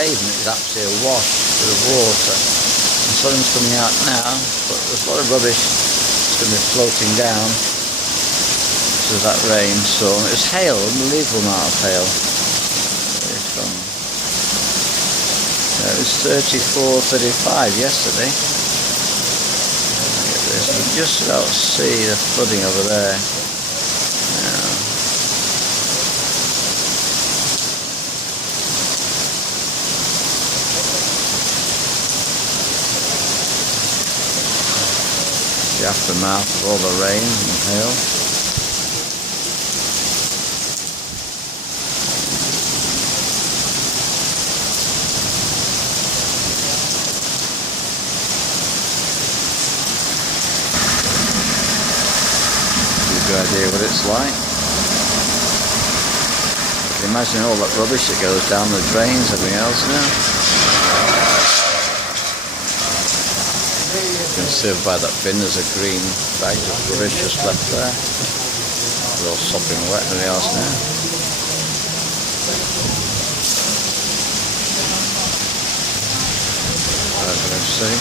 pavement is actually awash with water. The sun's coming out now, but there's a lot of rubbish that's going to be floating down because of that rainstorm. It was hail, unbelievable amount of hail. Very fun. It was 34, 35 yesterday. Look at this. You can just about see the flooding over there. The aftermath of all the rain and hail. Good idea what it's like. Imagine all that rubbish that goes down the drains, everything else now. You can see by that bin there's a green bag of rubbish just left there. It's all sopping wet and everything else now. What can I see?